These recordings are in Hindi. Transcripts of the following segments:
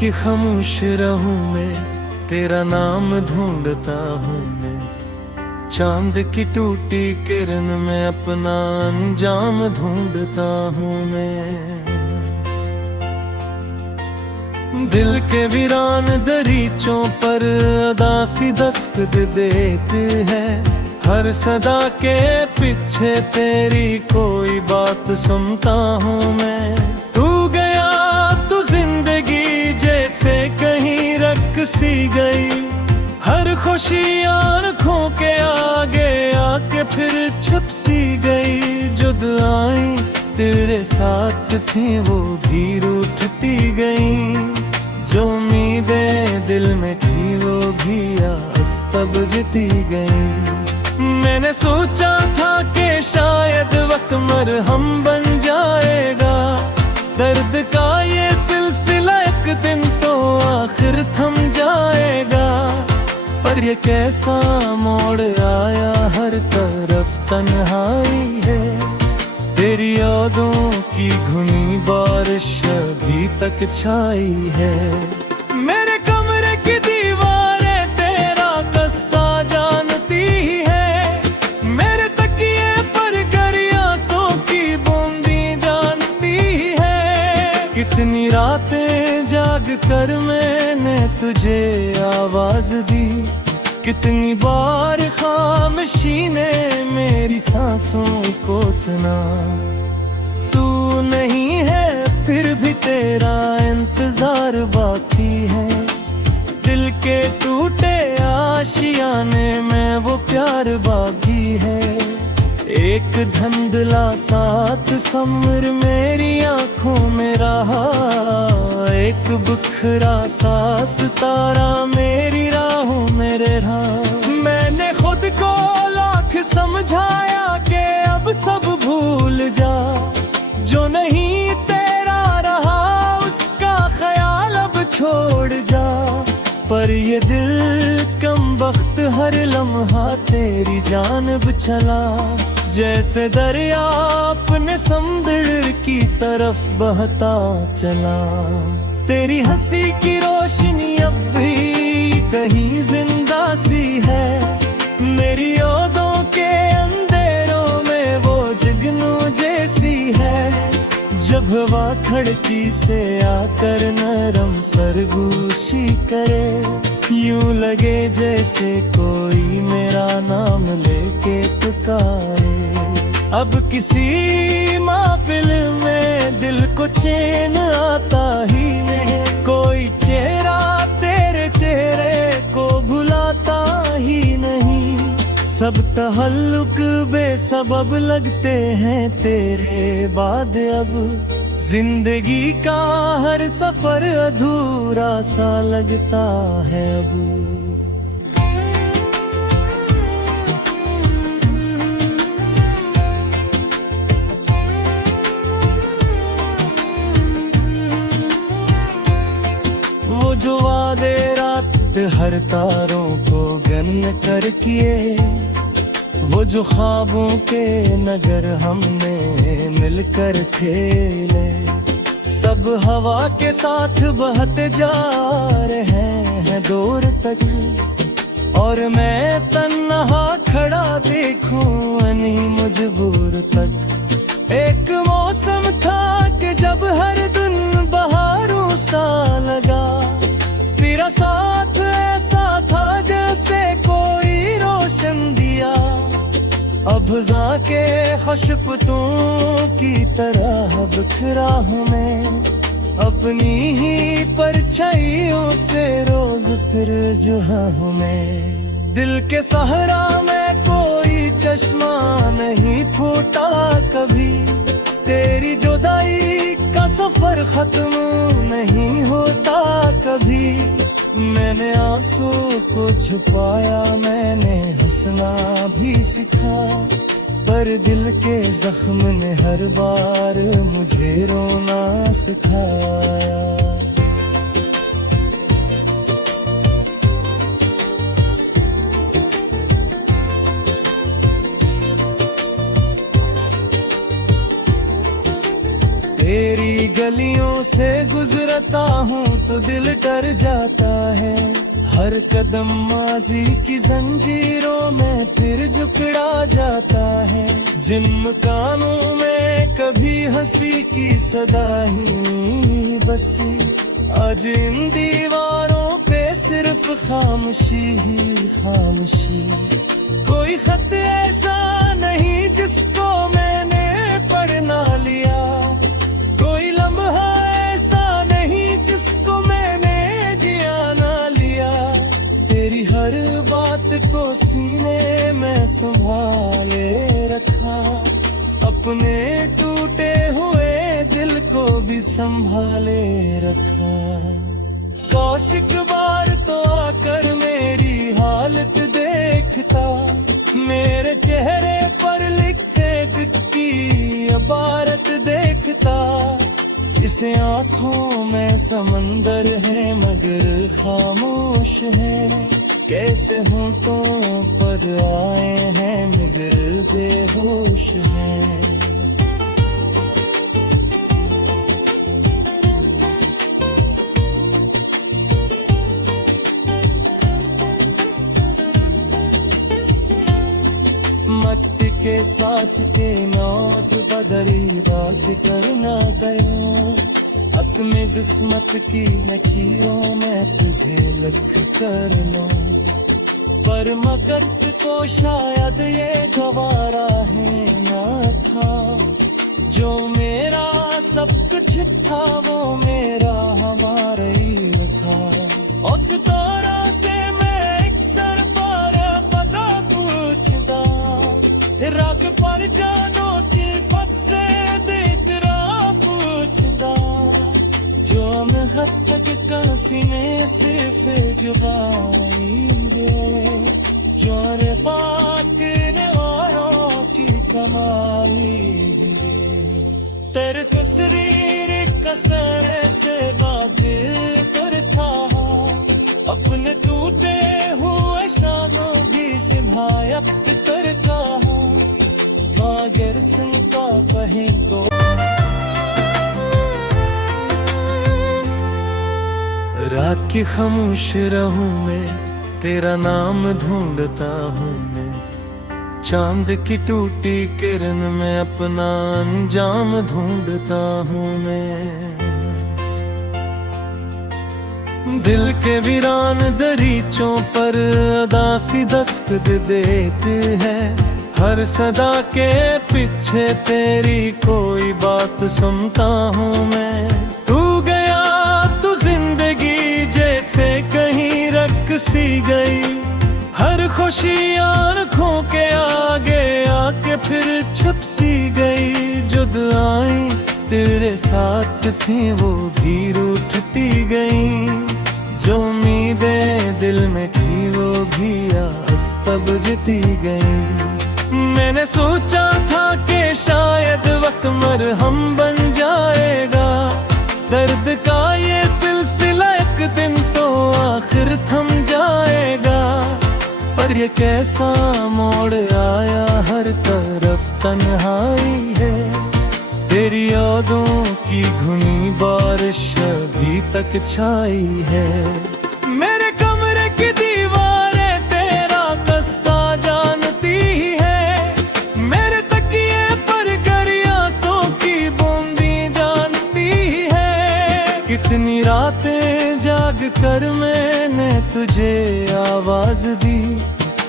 कि खामोश रहूं मैं, तेरा नाम ढूंढता हूँ मैं। चांद की टूटी किरण में अपना अंजाम ढूंढता हूँ मैं। दिल के वीरान दरीचों पर अदासी दस्तक देते हैं। हर सदा के पीछे तेरी कोई बात सुनता हूँ मैं। तू गया तो जिंदगी जैसे कहीं रख सी गई। हर खुशी आँखों के आगे आके फिर छुप सी गई। जुदाई तेरे साथ थी वो भी रूठती गई। जो उम्मीदें दिल में थी वो भी आस तब जीती गई। मैंने सोचा था कि शायद वक्त मरहम बन जाएगा। दर्द का ये सिलसिला एक दिन तो आखिर थम जाएगा। पर ये कैसा मोड़ आया, हर तरफ तन्हाई है। तेरी यादों की घुनी बारिश अभी तक छाई है। मेरे कमरे की दीवारें तेरा कस्सा जानती है। मेरे तकिए पर गरियासों की बूंदी जानती है। कितनी रातें जाग कर मैंने तुझे आवाज दी। कितनी बार खामोशी ने मेरी सांसों को सुना। तू नहीं है फिर भी तेरा इंतजार बाकी है। दिल के टूटे आशियाने में वो प्यार बाकी है। एक धुंधला साथ समर मेरी आंखों में रहा। एक बिखरा सा सितारा मेरी राहों में रहा। मैंने खुद को लाख समझाया कि अब सब भूल जा। जो नहीं तेरा रहा उसका ख्याल अब छोड़ जा। पर ये दिल कम वक्त हर लम्हा तेरी जानिब चला। जैसे दरिया अपने समुद्र की तरफ बहता चला। तेरी हंसी की रोशनी अब भी कहीं जिंदा सी है। मेरी यादों के अंधेरों में वो जुगनू जैसी है। जब हवा खिड़की से आकर नरम सरगोशी करे। यूं लगे जैसे कोई मेरा नाम लेके पुकारे। अब किसी महफिल में दिल को चैन आता ही नहीं। कोई चेहरा तेरे चेहरे को भुलाता ही नहीं। सब तहल्लुक बेसबब लगते हैं तेरे बाद अब। जिंदगी का हर सफर अधूरा सा लगता है अब। वो जो वादे रात पे हर तारों को गन कर किए। वो जो ख्वाबों के नगर हमने मिलकर खेले। सब हवा के साथ बहते जा रहे हैं दूर तक। और मैं तन्हा खड़ा देखूं अनी मजबूर तक। एक मौसम था कि जब हर दिन बहारों सा लगा। तेरा साथ ऐसा था जैसे कोई रोशन दिया। अब जाके खुशबुओं की तरह बिखरा हूँ मैं। अपनी ही परछाइयों से रोज फिर जुहा हूँ मैं। दिल के सहरा में कोई चश्मा नहीं फूटा कभी। तेरी जुदाई का सफर खत्म नहीं होता कभी। मैंने आंसू को छुपाया, मैंने हंसना भी सीखा। पर दिल के जख्म ने हर बार मुझे रोना सिखाया। तेरी गलियों से गुजरता हूँ तो दिल डर जाता है, हर कदम माजी की जंजीरों में फिर जुकड़ा जाता है। जिन मकानों में कभी हंसी की सदा ही बसी, आज इन दीवारों पे सिर्फ खामोशी ही खामोशी। कोई खत ऐसा नहीं जिसको मैंने पढ़ ना लिया, कोई लम्हा ऐसा नहीं जिसको मैंने जिया ना लिया। तेरी हर बात को सीने में संभाले रखा, अपने टूटे हुए दिल को भी संभाले रखा। कौशिक बार तो आकर मेरी हालत देखता, मेरे चेहरे पर लिखे दुख की इबारत देखता। इस आँखों में समंदर है मगर खामोश है, कैसे होंठों पर आए हैं मगर बेहोश हैं। मत के साथ के नौट बदली बात करना गयो, अपने किस्मत की लकीरों में तुझे लख कर लो। पर मगर को शायद ये गवारा है ना था, जो मेरा सब कुछ था वो मेरा हमारा ही था। उस दौरान से मैं एक सरबारा पता पूछता, राग पर जानो की फत से देतरा पूछता। जो मैं हद तक का सीने से फिर जुबाएंगे, जो रिफात ने औरों की कमारी है। तेरे तस्वीर कसर से बात करता, अपने टूटे हुए शानों भी सिधायक करता। अगर सुनता कहीं तो रात की खामोश रहूं मैं, तेरा नाम ढूंढता हूँ मैं। चांद की टूटी किरण में अपना अंजाम ढूंढता हूँ मैं। दिल के वीरान दरीचों पर अदासी दस्तक देते हैं, हर सदा के पीछे तेरी कोई बात सुनता हूँ मैं। तू गया तू जिंदगी जैसे कहीं रख सी गई, हर खुशी आँखों के आगे आके फिर छुप सी गई। जो दुआएं तेरे साथ थी वो भी रूठती गई, जो उम्मीदें दिल में थी वो भी आस्ता बुझती गई। मैंने सोचा था कि शायद वक्त मरहम बन जाएगा, दर्द का ये सिलसिला एक दिन तो आखिर थम जाएगा। पर ये कैसा मोड़ आया, हर तरफ तन्हाई है। तेरी यादों की घुनी बारिश अभी तक छाई है। मेरे कमरे की दीवारें तेरा कस्सा जानती है, मेरे तकिए पर गरियासों की बूंदी जानती है। कितनी रातें जाग कर मैंने तुझे आवाज दी,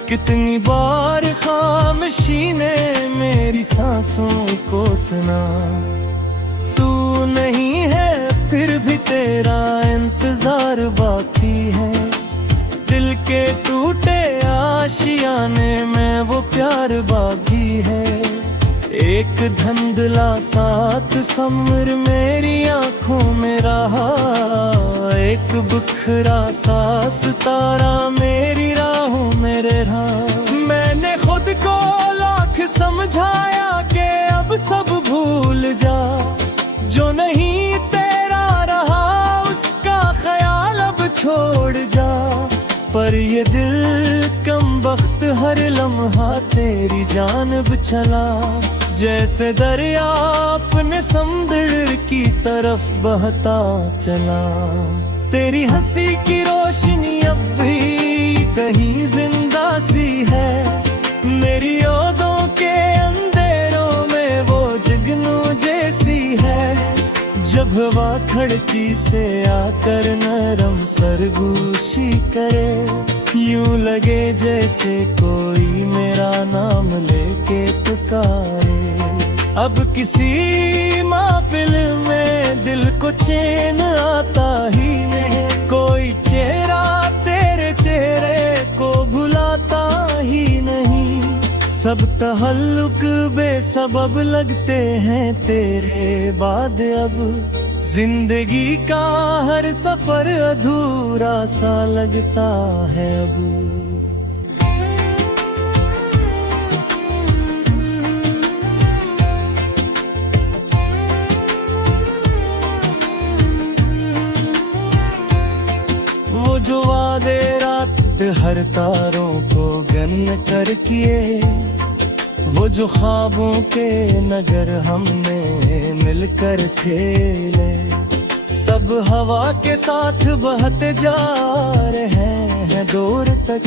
कितनी बार खामोशी ने मेरी सांसों को सुना। तू नहीं है फिर भी तेरा इंतजार बाकी है, दिल के टूटे आशियाने में वो प्यार बाकी है। एक धुंधला साथ समर मेरी आंखों में रहा, एक बिखरा सा सितारा मेरी राहों में रहा। मैंने खुद को लाख समझाया कि अब सब भूल जा, जो नहीं तेरा रहा उसका ख्याल अब छोड़ जा। पर ये दिल कम वक्त हर लम्हा तेरी जानिब चला, जैसे दरिया अपने समुद्र की तरफ बहता चला। तेरी हंसी की रोशनी अब भी कहीं जिंदा सी है, मेरी यादों के अंधेरों में वो जुगनू जैसी है। जब हवा खिड़की से आकर नरम सरगोशी करे, यूं लगे जैसे कोई मेरा नाम लेके पुकारे। अब किसी महफिल में दिल को चैन आता ही नहीं, कोई चेहरा तेरे चेहरे को भुलाता ही नहीं। सब तहल्लुक बेसबब लगते हैं तेरे बाद अब, जिंदगी का हर सफर अधूरा सा लगता है अब। वो जो वादे रात पे हर तारों को गन कर किए, वो जो ख्वाबों के नगर हमने मिलकर खेले, सब हवा के साथ बहते जा रहे हैं दूर तक।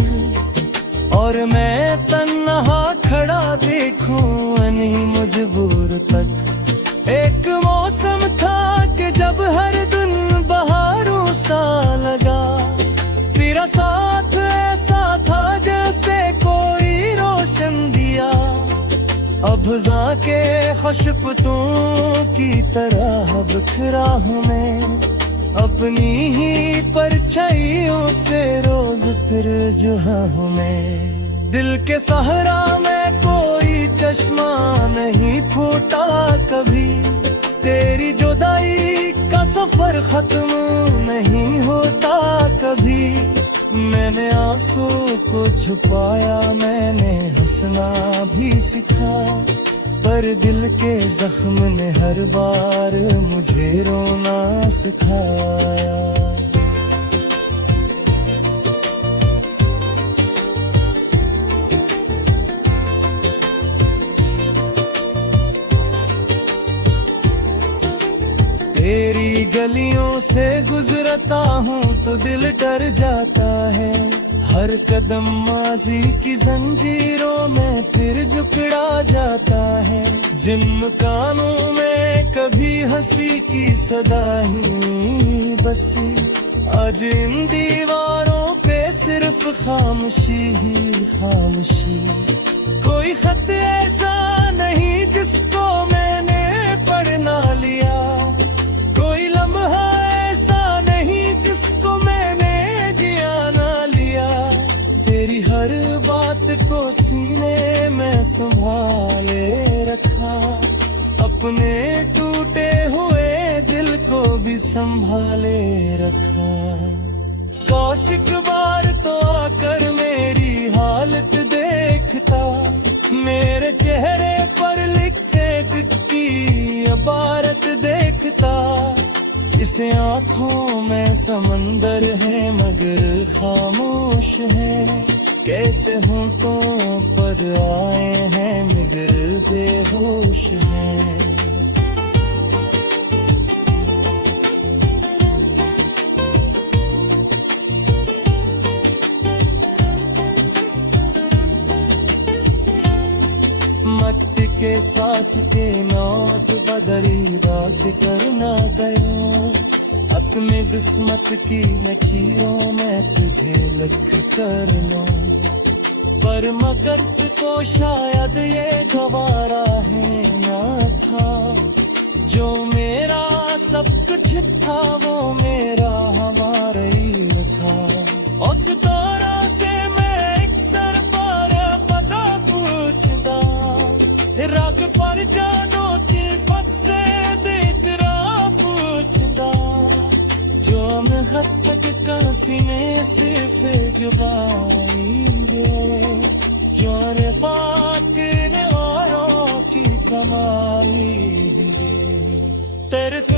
और मैं तन्हा खड़ा देखूं नहीं मजबूर तक। एक मौसम था कि जब हर दिन बहारों सा लगा, तेरा साथ ऐसा था जैसे कोई रोशन दिया। अब जाके खुशबुओं की तरह बिखरा हूँ मैं, अपनी ही परछाइयों से रोज फिर जुहा हूँ मैं। दिल के सहरा में कोई चश्मा नहीं फूटा कभी, तेरी जुदाई का सफर खत्म नहीं होता कभी। मैंने आंसू को छुपाया, मैंने हंसना भी सीखा, पर दिल के जख्म ने हर बार मुझे रोना सिखाया। तेरी गलियों से गुजरता हूँ तो दिल डर जाता है, हर कदम माजी की जंजीरों में फिर जुकड़ा जाता है। जिन मकानों में कभी हंसी की सदा ही बसी, आज इन दीवारों पे सिर्फ खामोशी ही खामोशी। कोई खत ऐसा नहीं जिसको मैंने पढ़ ना लिया, कोई लम्हा ऐसा नहीं जिसको मैंने जिया ना लिया। तेरी हर बात को सीने में संभाले रखा, अपने टूटे हुए दिल को भी संभाले रखा। काश एक बार तो आकर मेरी हालत देखता, मेरे चेहरे पर लिखे दिल की इबारत देखता। इस आँखों में समंदर है मगर खामोश है, कैसे होंठों पर आए हैं मगर बेहोश हैं। मत के साथ के नौत बदली रात करना गयो, अपने किस्मत की लकीरों में तुझे लिख कर लो। पर मगर को शायद ये गवारा है ना था, जो मेरा सब कुछ था वो मेरा हमारे ही था। उस दौरा से मैं एक सर पर पता पूछता, राग पर जानो तिफत से देतरा पूछता। जो मैं हद तक का सीने से फिर जुबाएंगे, जो रिफाक ने औरों की कमाई तेरे तो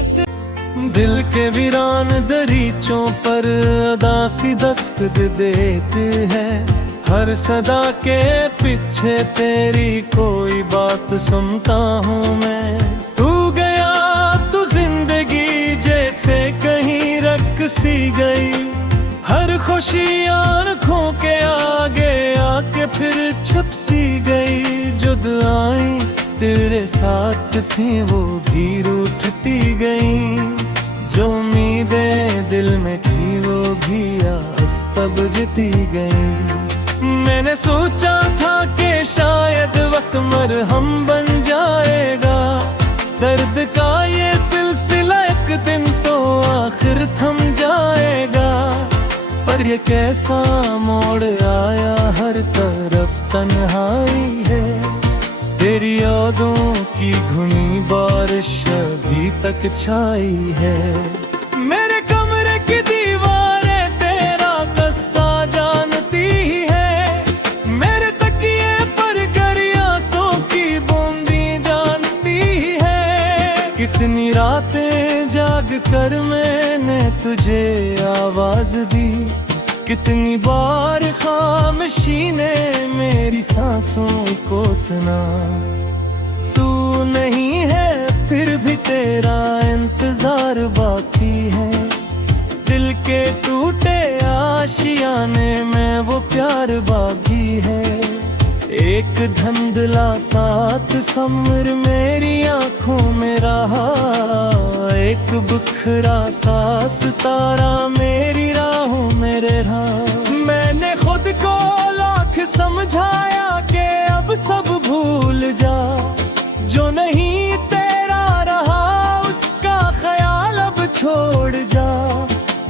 दिल के वीरान दरीचों पर अदासी दस्तक देते हैं। हर सदा के पीछे तेरी कोई बात सुनता हूँ मैं। तू गया तो जिंदगी जैसे कहीं रख सी गई, हर खुशी आँखों के आगे आके फिर छुप सी गई। जुदाई तेरे साथ थी वो भी रूठती गई, जो उम्मीदें दिल में थी वो भी तब जीती गई। मैंने सोचा था कि शायद वक्त मरहम बन जाएगा, दर्द का ये सिलसिला एक दिन तो आखिर थम जाएगा। पर ये कैसा मोड़ आया, हर तरफ तन्हाई है, तेरी यादों की घुनी बारिश अभी तक छाई है। मेरे कमरे की दीवारें तेरा कस्सा जानती है, मेरे तकिए पर गरियासों की बूंदी जानती है। कितनी रातें जाग कर मैंने तुझे आवाज दी, कितनी बार खामोशी ने मेरी सांसों को सुना। तू नहीं है फिर भी तेरा इंतजार बाकी है, दिल के टूटे आशियाने में वो प्यार बाकी है। एक धुंधला साथ समर मेरी आंखों में रहा, एक बुखरा सा सितारा मेरी राहों में रहा। मैंने खुद को लाख समझाया कि अब सब भूल जा, जो नहीं तेरा रहा उसका ख्याल अब छोड़ जा।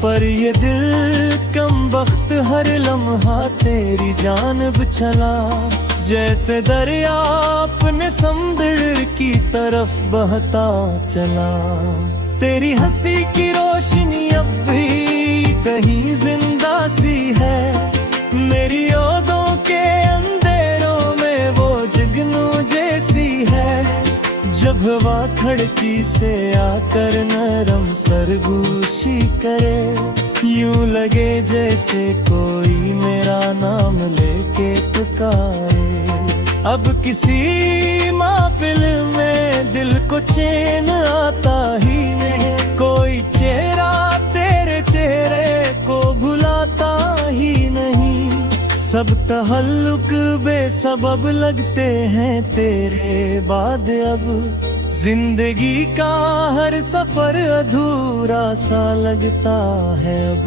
पर ये दिल कम वक्त हर लम्हा तेरी जानिब चला, जैसे दरिया अपने समुद्र की तरफ बहता चला। तेरी हंसी की रोशनी अब भी कहीं जिंदा सी है, मेरी यादों के अंधेरों में वो जुगनू जैसी है। जब हवा खिड़की से आकर नरम सरगोशी करे, यूं लगे जैसे कोई मेरा नाम लेके पुकारे। अब किसी महफिल में दिल को चैन आता ही नहीं, कोई चेहरा तेरे चेहरे को भुलाता ही नहीं। सब तहल्लुक बेसबब लगते हैं तेरे बाद, अब जिंदगी का हर सफर अधूरा सा लगता है अब।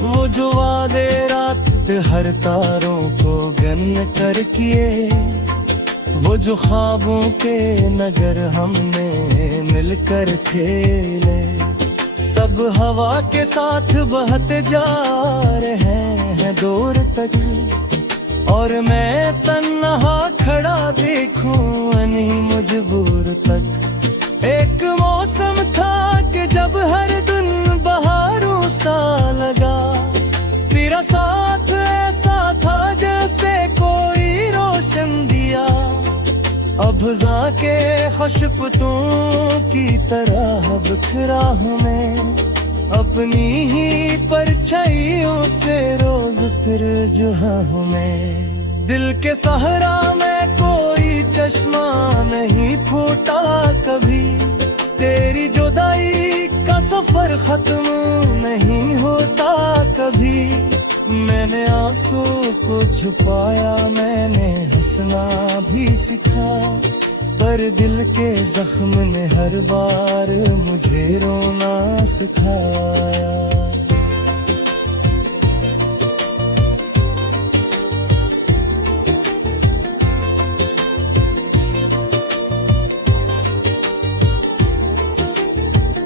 वो जो वादे रात हर तारों को गन कर किए, वो जो ख्वाबों के नगर हमने मिलकर खेले, सब हवा के साथ बहते जा रहे हैं दूर तक। और मैं तन्हा खड़ा देखूं अनी मजबूर तक। एक मौसम था कि जब हर दिन बहारों सा लगा, तेरा साथ ऐसा था जैसे कोई रोशन दिया। अब जाके खुशबुओं की तरह बिखरा हूँ मैं, अपनी ही परछाइयों से रोज फिर जुहा हूँ मैं। दिल के सहरा में कोई चश्मा नहीं फूटा कभी, तेरी जुदाई का सफर खत्म नहीं होता कभी। मैंने आंसू को छुपाया, मैंने हंसना भी सीखा, पर दिल के जख्म ने हर बार मुझे रोना सिखाया।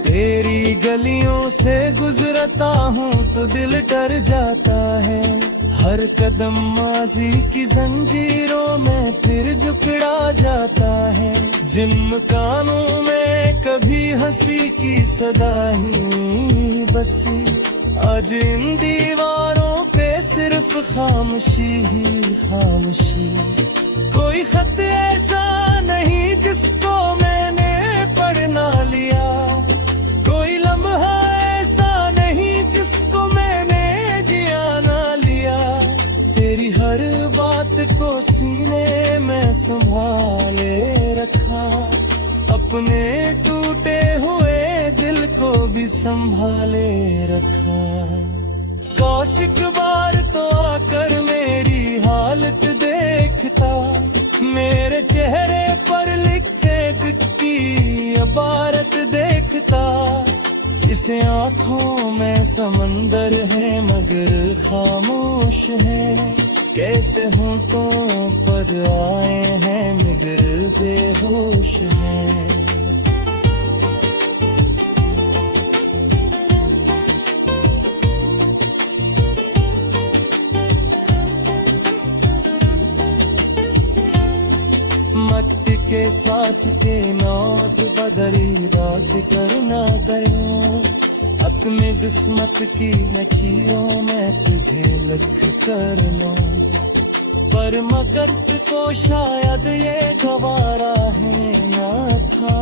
तेरी गलियों से गुजरता हूँ तो दिल डर जाता है, हर कदम माजी की जंजीरों में फिर जुकड़ा जाता है। जिन मकानों में कभी हंसी की सदा ही बसी, आज इन दीवारों पे सिर्फ खामोशी ही खामोशी। कोई खत ऐसा नहीं जिसको मैंने पढ़ ना लिया, कोई लम्हा ऐसा नहीं जिसको मैंने जिया ना लिया। तेरी हर बात को सीने में संभाले रखा, अपने टूटे हुए दिल को भी संभाले रखा। कौशिक बार तो आकर मेरी हालत देखता, मेरे चेहरे पर लिखे दुख की इबारत देखता। इस आँखों में समंदर है मगर खामोश है, कैसे होठों पर आए हैं मगर बेहोश हैं। मत के साथ के नौद बदरी रात करना गयो, अपने किस्मत की लकीरों में तुझे लिख कर लो। पर मगर को शायद ये गवारा है ना था,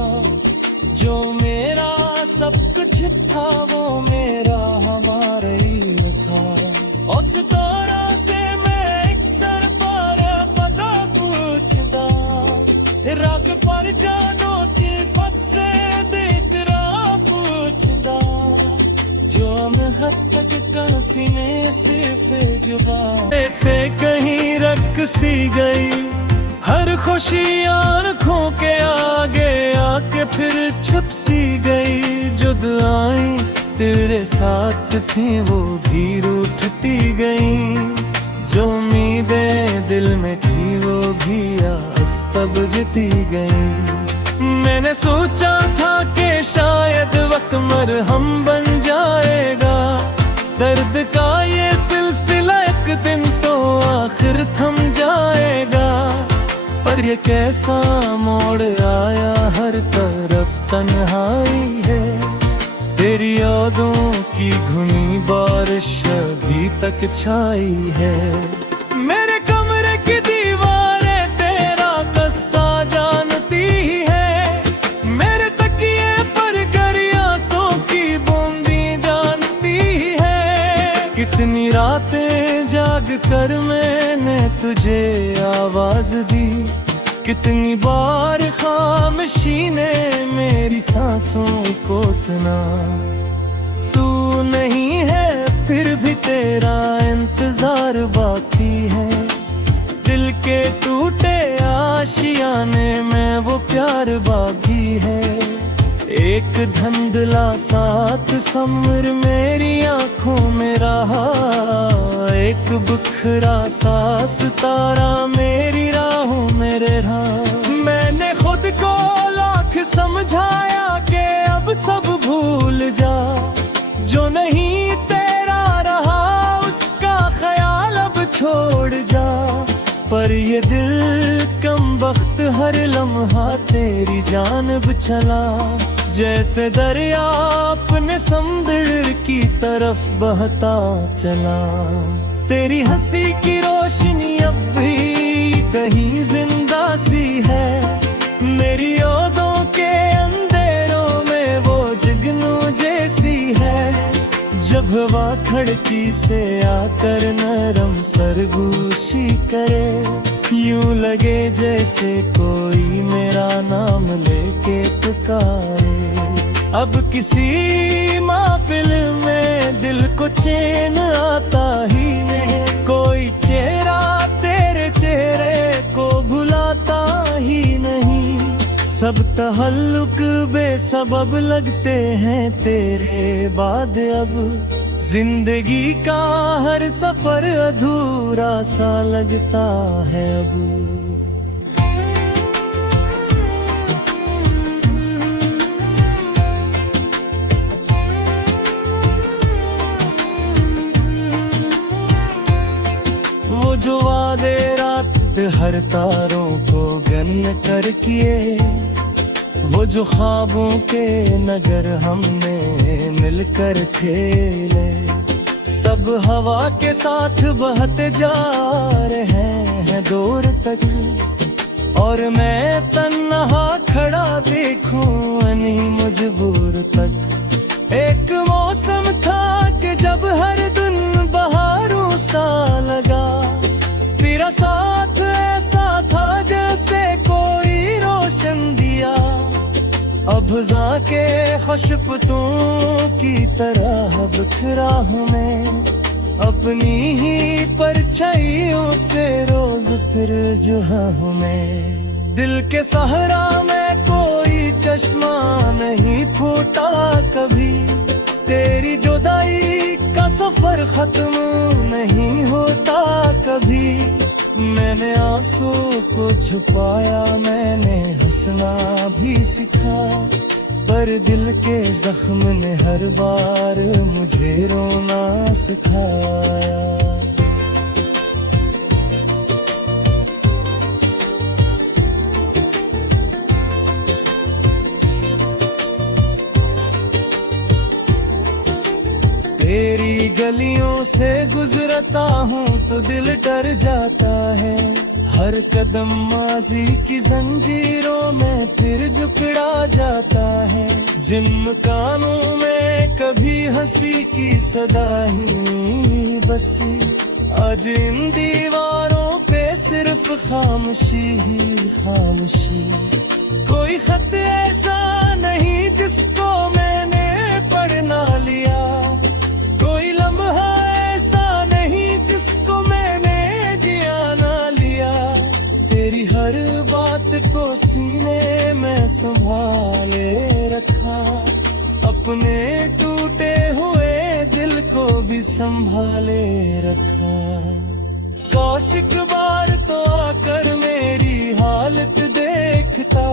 जो मेरा सब कुछ था वो मेरा हमारा ही था। उस दौरा से मैं एक सर पर पता पूछता, राग पर जानो की फत से देख रहा पूछता। जो मैं हद तक सीने सिर्फ जुबान से कहीं रख सी गई, हर खुशी आँखों के आगे आके फिर छुप सी गई। जो दुआएं तेरे साथ थी वो भी रूठती गई, जो उम्मीदें दिल में थी वो भी तब जीती गई। मैंने सोचा था कि शायद वक्त मरहम बन जाएगा, दर्द का ये सिलसिला एक दिन तो आखिर थम जाएगा। पर ये कैसा मोड़ आया, हर तरफ तन्हाई है। तेरी यादों की घुनी बारिश अभी तक छाई है। मेरे कमरे की दीवारें तेरा कस्सा जानती है, मेरे तकिए पर गरियासों की बूंदी जानती है। कितनी रातें जाग कर मैंने तुझे आवाज दी, कितनी बार खामोशी ने मेरी सांसों को सुना। तू नहीं है फिर भी तेरा इंतजार बाकी है, दिल के टूटे आशियाने में वो प्यार बाकी है। एक धुंधला साथ समर मेरी आंखों में रहा, एक बुखरा सा सितारा मेरी राहों में रहा। मैंने खुद को लाख समझाया कि अब सब भूल जा, जो नहीं तेरा रहा उसका ख्याल अब छोड़ जा। पर ये दिल कम वक्त हर लम्हा तेरी जानिब चला, जैसे दरिया अपने समुंदर की तरफ बहता चला। तेरी हंसी की रोशनी अब भी कहीं जिंदा सी है, मेरी यादों के अंधेरों में वो जुगनू जैसी है। जब हवा खिड़की से आकर नरम सरगोशी करे, यूं लगे जैसे कोई मेरा नाम लेके पुकारे। अब किसी महफिल में दिल को चैन आता ही नहीं, कोई चेहरा तेरे चेहरे को भुलाता ही नहीं। सब तहल्लुक बेसबब लगते हैं तेरे बाद, अब जिंदगी का हर सफर अधूरा सा लगता है अब। वो जो वादे रात पे हर तारों को गन कर किए, वो जो ख्वाबों के नगर हमने मिलकर खेले, सब हवा के साथ बहते जा रहे हैं दूर तक। और मैं तन्हा खड़ा देखूं अनी मजबूर तक। एक मौसम था कि जब हर दिन बहारों सा लगा, तेरा साथ ऐसा था जैसे कोई रोशन दिया। अब जाके खुशबुओं की तरह बिखरा हूँ मैं, अपनी ही परछाइयों से रोज फिर जुहा हूँ मैं। दिल के सहारा में कोई चश्मा नहीं फूटा कभी, तेरी जुदाई का सफर खत्म नहीं होता कभी। मैंने आंसू को छुपाया, मैंने हंसना भी सीखा, पर दिल के जख्म ने हर बार मुझे रोना सिखाया। तेरी गलियों से गुजरता हूँ तो दिल डर जाता है, हर कदम माजी की जंजीरों में फिर जुकड़ा जाता है। जिन मकानों में कभी हंसी की सदा ही बसी, आज इन दीवारों पे सिर्फ खामोशी ही खामोशी। कोई खत ऐसा नहीं जिसको मैंने पढ़ ना लिया, कोई लम्हा ऐसा नहीं जिसको मैंने जिया ना लिया। तेरी हर बात को सीने में संभाले रखा, अपने टूटे हुए दिल को भी संभाले रखा। काश एक बार तो आकर मेरी हालत देखता,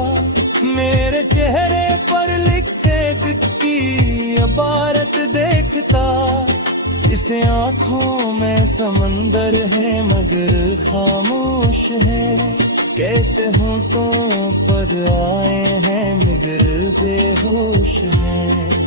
मेरे चेहरे पर लिखे दुख की इबारत देखता। इस आँखों में समंदर है मगर खामोश है, कैसे होंठों पर आए हैं मगर बेहोश हैं।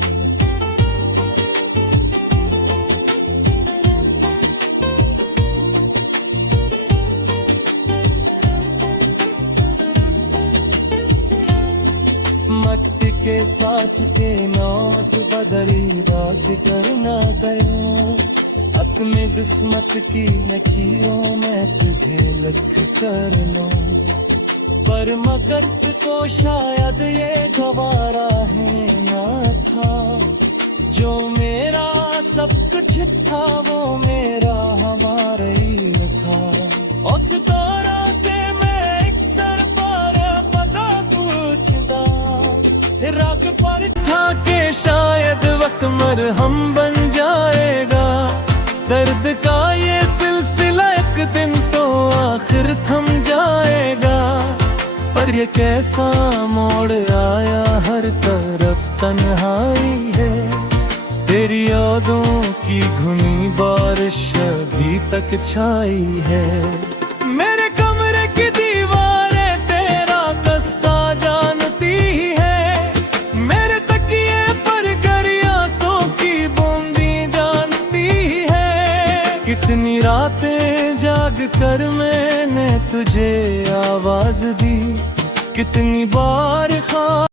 मट्टी के साथ के नोट बदली रात करना गयो, अपने किस्मत की लकीरों में तुझे लिख कर लो। पर मगर को शायद ये गवारा है ना था, जो मेरा सब कुछ था वो मेरा हमारा ही था। उस दौरा से मैं एक सर पर पता पूछता, राग पर था कि शायद वक्त मरहम बन जाएगा। दर्द का ये सिलसिला एक दिन तो आखिर थम जाएगा। पर ये कैसा मोड़ आया, हर तरफ तन्हाई है। तेरी यादों की घुनी बारिश अभी तक छाई है। मेरे कमरे की दीवारें तेरा कस्सा जानती है, मेरे तकिए पर गरियासों की बूंदी जानती है। कितनी रातें जाग कर मैंने तुझे आवाज दी, कितनी बार